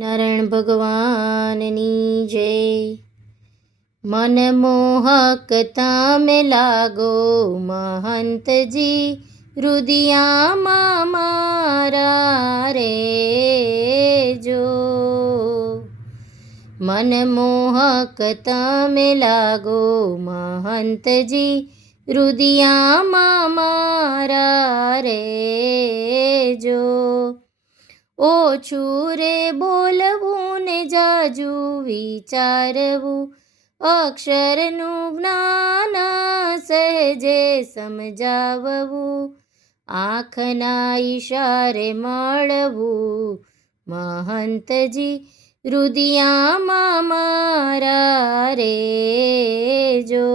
નારાયણ ભગવાનની જય. મનમોહક તમે લાગો મહંતજી, રુદિયામાં મારા રે જો. મનમોહક તમે લાગો મહંતજી, રુદિયામાં મારા રે જો. ઓછું રે બોલવું ને જાજુ વિચારવું, અક્ષરનું જ્ઞાન સહેજે સમજાવવું, આંખના ઈશારે મળવું મહંતજી, રુદિયામાં મારા રે જો.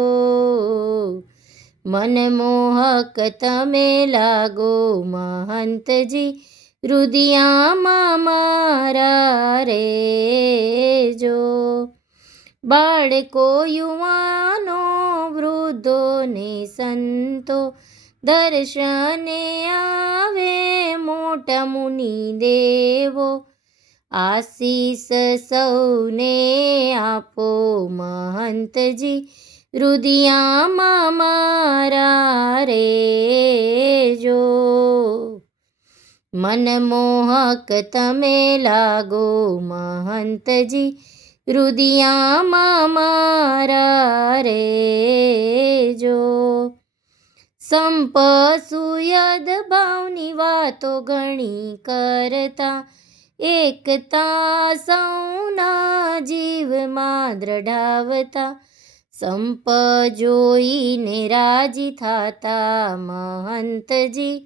મનમોહક તમે લાગો મહંતજી, રુદિયામાં મારા રે જો. બાળકો યુવાનો વૃદ્ધોને સંતો, દર્શને આવે મોટા મુનિ દેવો, આશીષ સૌને આપો મહંતજી, રુદિયામાં મારા રે જો. મનમોહક તમે લાગો મહંતજી, રુદિયામાં મારા રે જો. સંપ સુયદ ભાવની વાતો ઘણી કરતા, એકતા સૌના જીવમાં દ્રઢાવતા, સંપ જોઈને રાજી થાતા મહંતજી,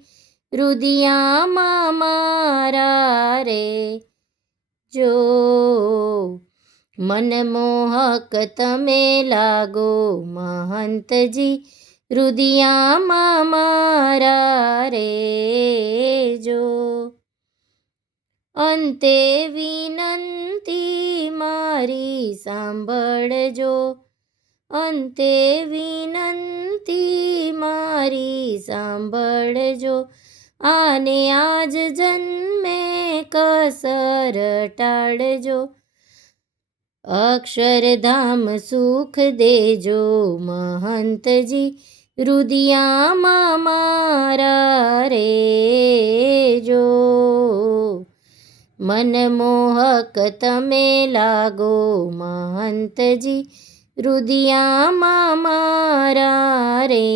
રુદિયામાં મારા રે જો. મનમોહક તમે લાગો મહંતજી, રુદિયામાં મારા રે જો. અંતે વિનંતી મારી સાંભળજો, અંતે વિનંતી મારી સાંભળજો, આને આજ જન્મે કસર ટાળજો, અક્ષરધામ સુખ દેજો મહંતજી, રુદિયામાં મારા રે જો. મનમોહક તમે લાગો મહંતજી, રુદિયામાં મારા રે